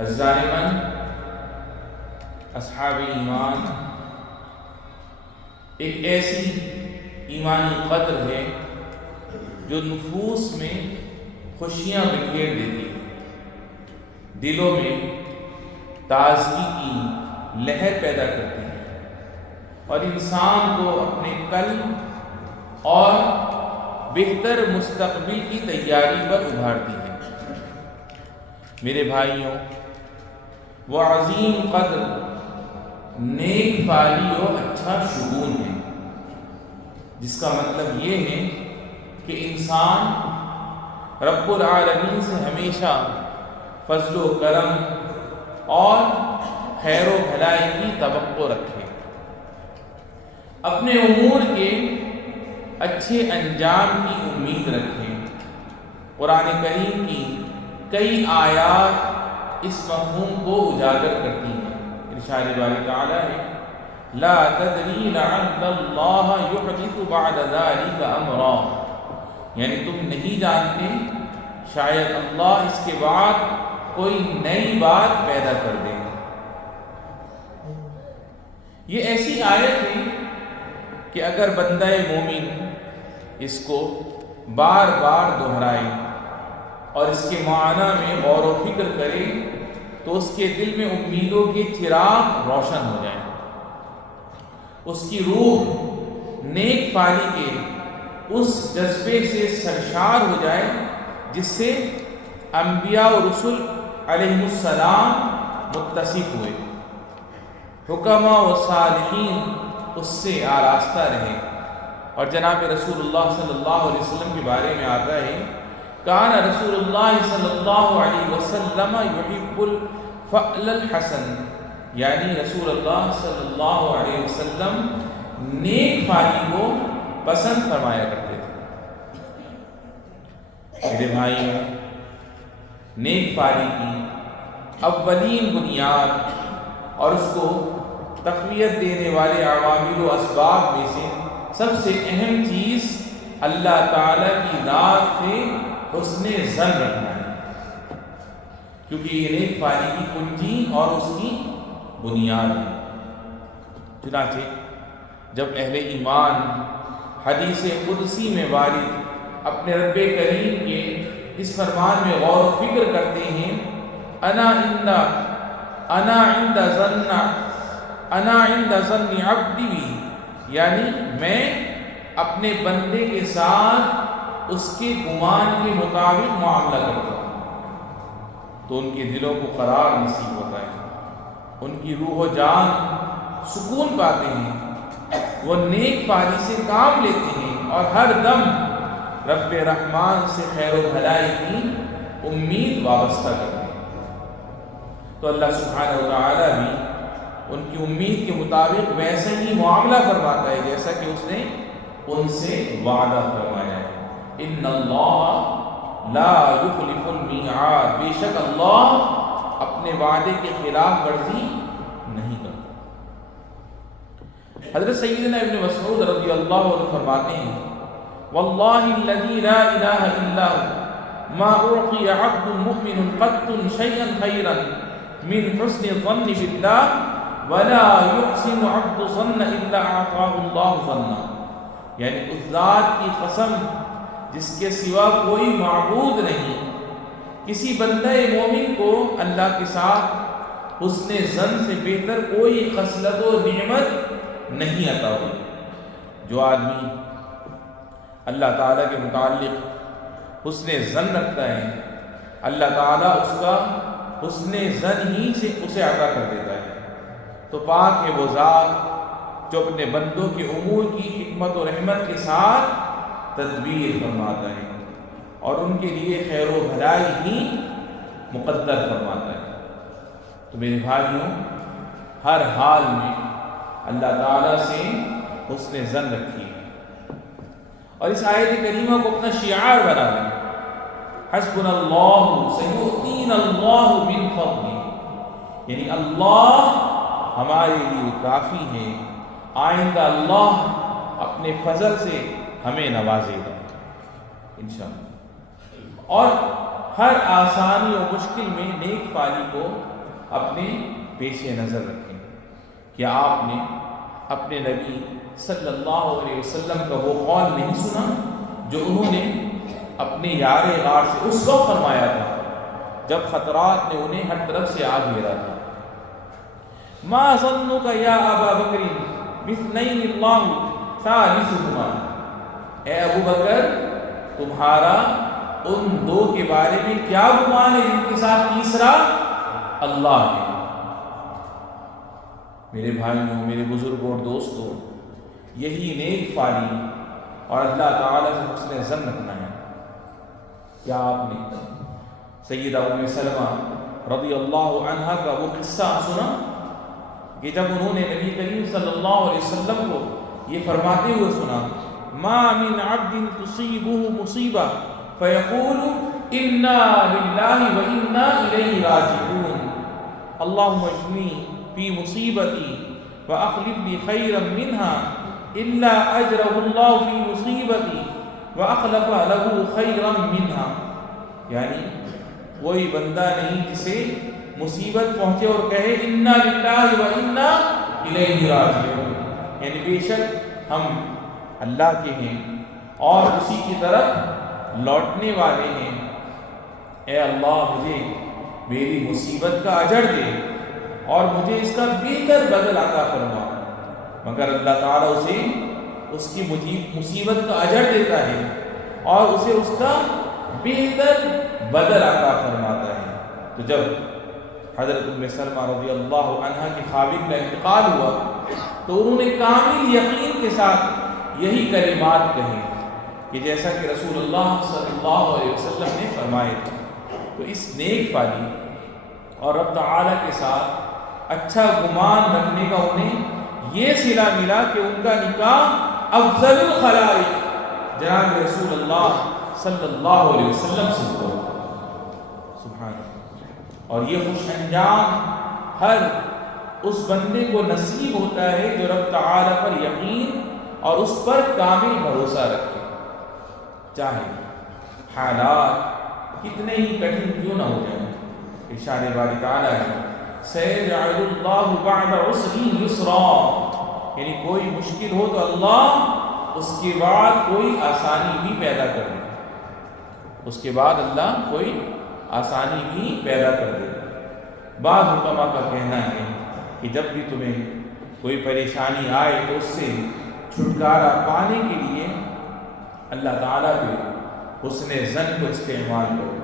عزیزان من، اصحاب ایمان ایک ایسی ایمانی قدر ہے جو نفوس میں خوشیاں بکھیر دیتی ہے، دلوں میں تازگی کی لہر پیدا کرتی ہے اور انسان کو اپنے کل اور بہتر مستقبل کی تیاری پر ابھارتی ہے۔ میرے بھائیوں، وہ عظیم قدر نیک فعلی و اچھا شگون ہے، جس کا مطلب یہ ہے کہ انسان رب العالمین سے ہمیشہ فضل و کرم اور خیر و بھلائی کی توقع رکھے، اپنے امور کے اچھے انجام کی امید رکھے۔ قرآن کریم کی کئی آیات اس مفہوم کو اجاگر کرتی ہیں۔ ارشاد باری تعالی ہے، لا تدری لعل اللہ یحدث بعد ذلک امرا، یعنی تم نہیں جانتے، شاید اللہ اس کے بعد کوئی نئی بات پیدا کر دے۔ یہ ایسی آیت ہے کہ اگر بندہ مومن اس کو بار بار دہرائے اور اس کے معنی میں غور و فکر کرے تو اس کے دل میں امیدوں کے چراغ روشن ہو جائیں، اس کی روح نیک فعلی کے اس جذبے سے سرشار ہو جائے جس سے انبیاء و رسل علیہ السلام متصف ہوئے، حکماء و صالحین اس سے آراستہ رہے۔ اور جناب رسول اللہ صلی اللہ علیہ وسلم کے بارے میں آتا ہے، کان رسول اللہ صلی اللہ علیہ وسلم یحب الفعل الحسن، یعنی رسول اللہ صلی اللہ علیہ وسلم نیک فعلی کو پسند فرمایا کرتے تھے۔ میرے بھائیوں، نیک فعلی کی اولین بنیاد اور اس کو تقویت دینے والے عوامل و اسباب میں سے سب سے اہم چیز اللہ تعالیٰ کی ذات سے حسن ظن رکھنا ہے، کیونکہ یہ نیک فعلی کی کنجی اور اس کی بنیاد ہے۔ چنانچہ جب اہل ایمان حدیث قدسی میں وارد اپنے رب کریم کے اس فرمان میں غور و فکر کرتے ہیں، انا عند ظن عبدی بی، یعنی میں اپنے بندے کے ساتھ اس کے گمان کے مطابق معاملہ کرتا ہوں، تو ان کے دلوں کو قرار نصیب ہوتا ہے، ان کی روح و جان سکون پاتے ہیں، وہ نیک فعلی سے کام لیتے ہیں اور ہر دم رب رحمان سے خیر و بھلائی کی امید وابستہ کرتے ہیں۔ تو اللہ سبحانہ و تعالیٰ بھی ان کی امید کے مطابق ویسے ہی معاملہ فرماتا ہے جیسا کہ اس نے ان سے وعدہ فرمایا ہے۔ ان اللہ لا یخلف المیعاد، بے شک اللہ اپنے وعدے کے خلاف ورزی نہیں کرتا۔ حضرت سیدنا ابن مسعود رضی اللہ عنہ فرماتے ہیں، واللہ الذی لا الہ الا هو ما اعطی عبد مؤمن قط شیئا خیرا من حسن الظن باللہ ولا يحسن عبد ظن الا اعطاه اللہ ظنا، یعنی اس ذات کی قسم جس کے سوا کوئی معبود نہیں، کسی بندہ مومن کو اللہ کے ساتھ حسن ظن سے بہتر کوئی خصلت و نعمت نہیں عطا ہوئی۔ جو آدمی اللہ تعالیٰ کے متعلق حسن ظن رکھتا ہے، اللہ تعالیٰ اس کا حسن ظن ہی سے اسے عطا کر دیتا ہے۔ تو پاک ہے وہ ذات جو اپنے بندوں کے امور کی حکمت و رحمت کے ساتھ تدبیر فرماتا ہے اور ان کے لیے خیر و بھلائی ہی مقدر فرماتا ہے۔ تو میرے بھائیوں، ہر حال میں اللہ تعالیٰ سے حسن ظن رکھیے اور اس آیت کریمہ کو اپنا شعار بنا لیں، حسبنا اللہ سیؤتینا اللہ من فضلہ، یعنی اللہ ہمارے لیے کافی ہے، آئندہ اللہ اپنے فضل سے ہمیں نوازے گا انشاءاللہ۔ اور ہر آسانی و مشکل میں نیک فعلی کو اپنے پیش نظر رکھیں۔ کیا آپ نے اپنے نبی صلی اللہ علیہ وسلم کا وہ قول نہیں سنا جو انہوں نے اپنے یار غار سے اس وقت فرمایا تھا جب خطرات نے انہیں ہر طرف سے آ گھیرا تھا؟ ما ظنک یا ابا بکر باثنین اللہ ثالثہما، اے ابو بکر تمہارا ان دو کے بارے میں کیا گمان ہے جن کے ساتھ تیسرا اللہ ہے؟ میرے بھائیوں، میرے بزرگوں اور دوستوں، یہی نیک فعلی اور اللہ تعالیٰ سے حسن ظن رکھنا ہے۔ کیا آپ نے سیدہ ام سلمہ رضی اللہ عنہا کا وہ قصہ سنا کہ جب انہوں نے نبی کریم صلی اللہ علیہ وسلم کو یہ فرماتے ہوئے سنا، ما من عبد تصیبہ مصیبہ فیقول انا للہ و انا الیہ راجعون، اللہم اجنی فی مصیبتی واخلف لی خیرا منہا الا اجرہ اللہ فی مصیبتی واخلف لہ خیرا منہا۔ یعنی کوئی بندہ نہیں جسے مصیبت پہنچے اور کہے انا للہ و انا الیہ راجعون، یعنی بے شک ہم اللہ کے ہیں اور اسی کی طرف لوٹنے والے ہیں، اے اللہ مجھے میری مصیبت کا اجر دے اور مجھے اس کا بہتر بدل عطا فرما۔ مگر اللہ تعالیٰ اسے اس کی مصیبت کا اجر دیتا ہے اور اسے اس کا بہتر بدل عطا فرماتا ہے۔ تو جب حضرت ام سلمہ رضی اللہ عنہا کے خاوند کا انتقال ہوا تو انہوں نے کامل یقین کے ساتھ یہی کلمات کہے کہ جیسا کہ رسول اللہ صلی اللہ علیہ وسلم نے فرمائے تھے۔ تو اس نیک فعلی اور رب تعالیٰ کے ساتھ اچھا گمان رکھنے کا انہیں یہ صلہ ملا کہ ان کا نکاح افضل الخلائق جناب رسول اللہ صلی اللہ علیہ وسلم سے ہوا۔ سبحان اللہ۔ اور یہ خوش انجام ہر اس بندے کو نصیب ہوتا ہے جو رب تعالیٰ پر یقین اور اس پر کامل بھروسہ رکھے، چاہے حالات کتنے ہی کٹھن کیوں نہ ہو جائیں۔ ارشاد باری تعالیٰ ہے سَيَجْعَلُ اللَّهُ بَعْدَ عُسْرٍ يُسْرًا، یعنی کوئی مشکل ہو تو اللہ اس کے بعد کوئی آسانی بھی پیدا کر دے، اس کے بعد اللہ کوئی آسانی بھی پیدا کر دے۔ بعض حکماء کا کہنا ہے کہ جب بھی تمہیں کوئی پریشانی آئے تو اس سے چھٹکارا پانے کے لیے اللہ تعالیٰ پہ حسن ظن کو استعمال کرو،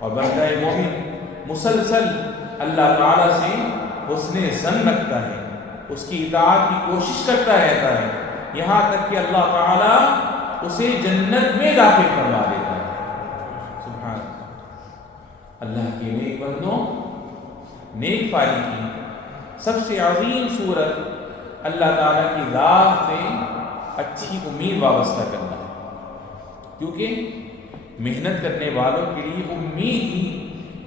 اور بندہ مومن مسلسل اللہ تعالیٰ سے حسن ظن رکھتا ہے، اس کی اطاعت کی کوشش کرتا رہتا ہے، یہاں تک کہ اللہ تعالیٰ اسے جنت میں داخل فرما دیتا ہے۔ سبحان اللہ کے نیک بندوں، نیک فعلی کی سب سے عظیم صورت اللہ تعالیٰ کی ذات سے اچھی امید وابستہ کرنا ہے، کیونکہ محنت کرنے والوں کے لیے امید ہی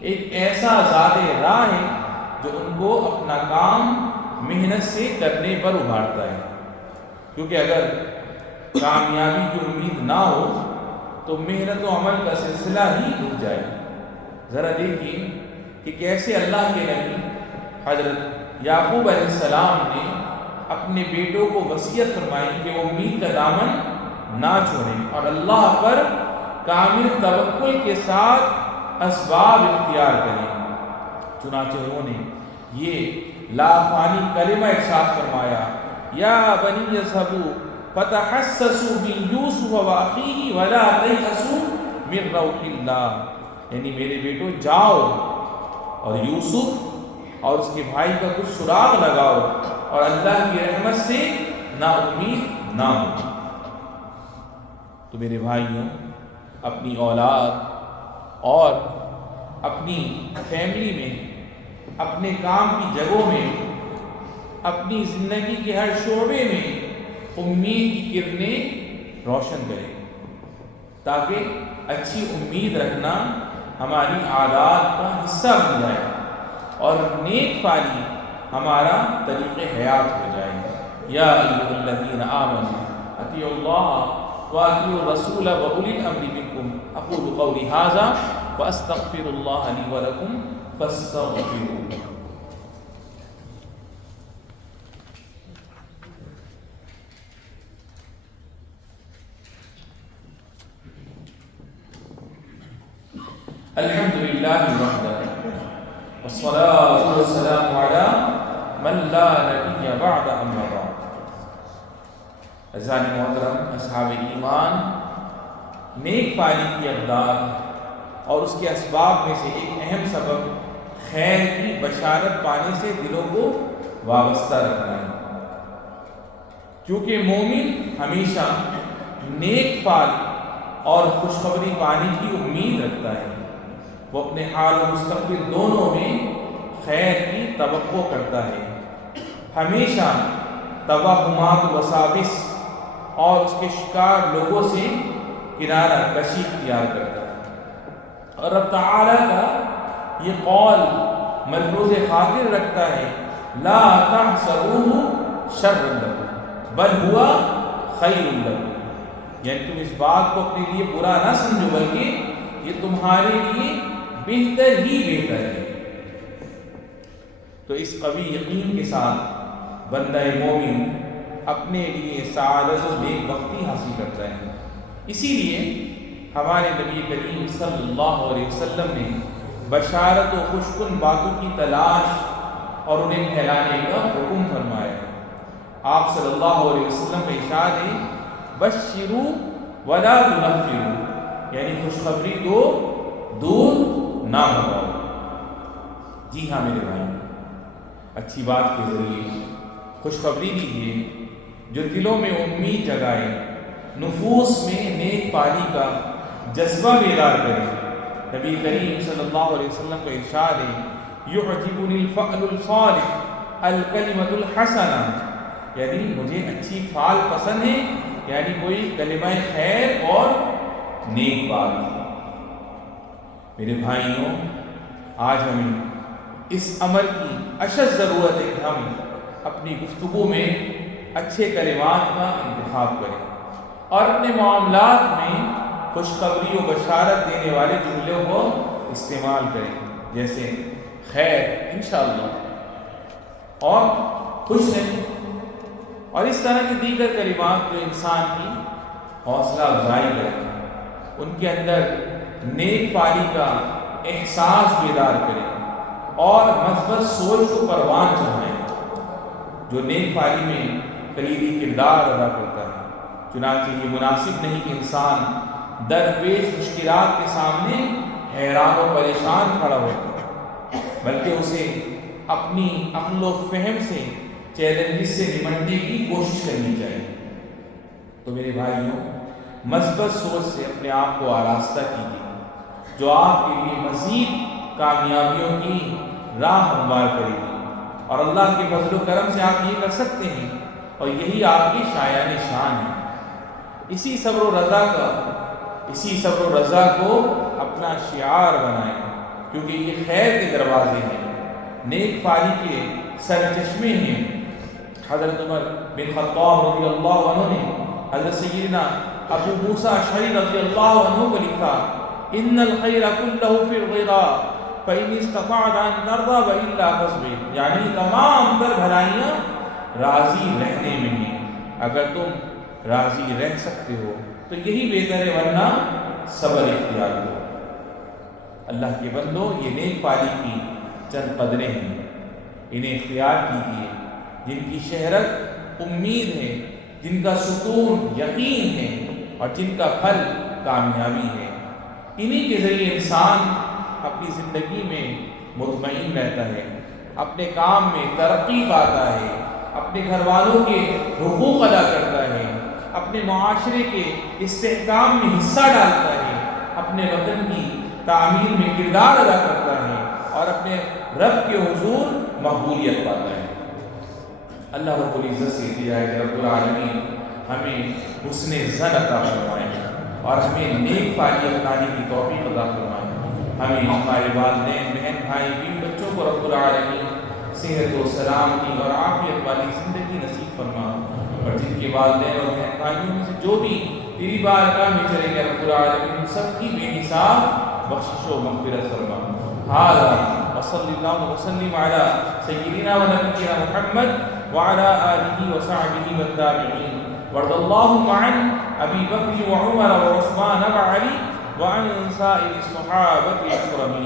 ایک ایسا ذات راہ ہے جو ان کو اپنا کام محنت سے کرنے پر ابھارتا ہے۔ کیونکہ اگر کامیابی کی امید نہ ہو تو محنت و عمل کا سلسلہ ہی رک جائے۔ ذرا دیکھیے کہ کیسے اللہ کے نبی حضرت یعقوب علیہ السلام نے اپنے بیٹوں کو وصیت فرمائی کہ وہ امید کا دامن نہ چھوڑیں اور اللہ پر کامل توکل کے ساتھ اسباب اختیار کریں۔ چنانچہ انہوں نے یہ لا فانی کلمہ ارشاد فرمایا، یا بنی اذهبوا فتحسسوا من یوسف واخیہ ولا تیأسوا من روح اللہ، یعنی میرے بیٹو جاؤ اور یوسف اور اس کے بھائی کا کچھ سراغ لگاؤ اور اللہ کی رحمت سے نا امید نہ ہو۔ تو میرے بھائیوں، اپنی اولاد اور اپنی فیملی میں، اپنے کام کی جگہوں میں، اپنی زندگی کے ہر شعبے میں امید کی کرنیں روشن کریں، تاکہ اچھی امید رکھنا ہماری عادات کا حصہ بن جائے اور نیک فعلی ہمارا طریق حیات ہو جائے۔ یا ایھا الذین آمنوا اطیعوا اللہ واطیعوا الرسول واولی الامر منکم، اقول قولی ھذا وَأَسْتَغْفِرُ اللَّهَ لِي وَلَكُمْ فَاسْتَغْفِرُوهُ. الحمد للہ وحدہ والصلاة والسلام علی من لا نبی بعد اما بعد. عزیزان محترم، اصحاب ایمان، نیک فعلی کی اقدار اور اس کے اسباب میں سے ایک اہم سبب خیر کی بشارت پانے سے دلوں کو وابستہ رکھنا ہے. کیونکہ مومن ہمیشہ نیک فعل اور خوشخبری پانے کی امید رکھتا ہے. وہ اپنے حال و مستقبل دونوں میں خیر کی توقع کرتا ہے. ہمیشہ توہمات و وساوس اور اس کے شکار لوگوں سے کنارہ کشی اختیار کرتا ہے. اور رب تعالیٰ کا یہ قول ملحوظ خاطر رکھتا ہے لا تحسبوه شرا لکم بل هو خیر لکم. یعنی تم اس بات کو اپنے لیے برا نہ سمجھو بلکہ یہ تمہارے لیے بہتر ہی بہتر ہے. تو اس قوی یقین کے ساتھ بندہ مومن اپنے لیے سعادت و نیک بختی حاصل کرتا ہے. اسی لیے ہمارے نبی کریم صلی اللہ علیہ وسلم نے بشارت و خوشکن باتوں کی تلاش اور انہیں پھیلانے کا حکم فرمایا. آپ صلی اللہ علیہ وسلم کا ارشاد ہے بشروا ولا تنفروا، یعنی خوشخبری دو، دور نہ بتاؤ. جی ہاں میرے بھائی، اچھی بات کے ذریعے خوشخبری دیجیے جو دلوں میں امید جگائے، نفوس میں نیک پالی کا جذبہ بیدار کرے. نبی کریم صلی اللہ علیہ وسلم کا ارشاد ہے یعجبنی الفعل الصالح الکلمۃ الحسنہ، یعنی مجھے اچھی فعل پسند ہے، یعنی کوئی کلمہ خیر اور نیک بات. میرے بھائیوں، آج ہمیں اس امر کی اشد ضرورت ہے کہ ہم اپنی گفتگو میں اچھے کلمات کا انتخاب کریں اور اپنے معاملات میں خوشخبری و بشارت دینے والے جملوں کو استعمال کریں، جیسے خیر انشاءاللہ اور خوش رہیں، اور اس طرح کی دیگر کلمات جو انسان کی حوصلہ افزائی کریں، ان کے اندر نیک پالی کا احساس بیدار کریں اور مثبت سوچ کو پروان چڑھائیں جو نیک پالی میں کلیدی کردار ادا کرتا ہے. چنانچہ یہ مناسب نہیں کہ انسان درپیش مشکلات کے سامنے حیران و پریشان کھڑا ہو، بلکہ اسے اپنی عقل و فہم سے چیلنجز سے نمٹنے کی کوشش کرنی چاہیے. تو میرے بھائیوں، مثبت سوچ سے اپنے آپ کو آراستہ کیجیے جو آپ کے لیے مزید کامیابیوں کی راہ ہموار کرے گی. اور اللہ کے فضل و کرم سے آپ یہ کر سکتے ہیں، اور یہی آپ کی شایان شان ہے. اسی صبر و رضا کو اپنا شعار بنائیں، کیونکہ یہ خیر کے دروازے ہیں، نیک پالی کے سرچشمے ہیں. حضرت عمر بن خطاب رضی اللہ عنہ نے حضرت سیدنا ابو موسیٰ اشعری رضی اللہ عنہ کو لکھا ان الخیر کلہ فی الرضا فإن استطعت أن ترضى وإلا فاصبر، یعنی تمام تر بھلائیاں راضی رہنے میں ہیں. اگر تم راضی رہ سکتے ہو تو یہی بہتر ہے، ورنہ صبر اختیار کرو. اللہ کے بندو، یہ نیک پالی کی چند قدریں ہیں، انہیں اختیار کیجیے، جن کی شہرت امید ہے، جن کا سکون یقین ہے، اور جن کا پھل کامیابی ہے. انہی کے ذریعے انسان اپنی زندگی میں مطمئن رہتا ہے، اپنے کام میں ترقی پاتا ہے، اپنے گھر والوں کے حقوق ادا کرتا ہے، اپنے معاشرے کے استحکام میں حصہ ڈالتا ہے، اپنے وطن کی تعمیر میں کردار ادا کرتا ہے، اور اپنے رب کے حضور مقبولیت پاتا ہے. اللہ رب العزت سے دیا ہے کہ رب العالمین ہمیں حسن ظن عطا فرمائے اور ہمیں نیک پالی اپنانے کی توفیق عطا فرمائے. ہمیں ہمارے والدین، بہن، بھائی، بیوی، بچوں کو رب العالمین صحت و سلامتی اور عافیت والی زندگی نصیب فرما، اور جن کے والدین اور بہن بھائیوں میں سے جو بھی تیری بارگاہ میں چلے گئے رب العالمین سب کی بے حساب بخشش و مغفرت فرما. هذا وصلی اللہ وسلم علی سیدنا و نبینا محمد وعلى آلہ وصحبہ والتابعین. وارض اللہم عن ابی بکر وعمر وعثمان وعلی وعن سائر الصحابة الاکرمین.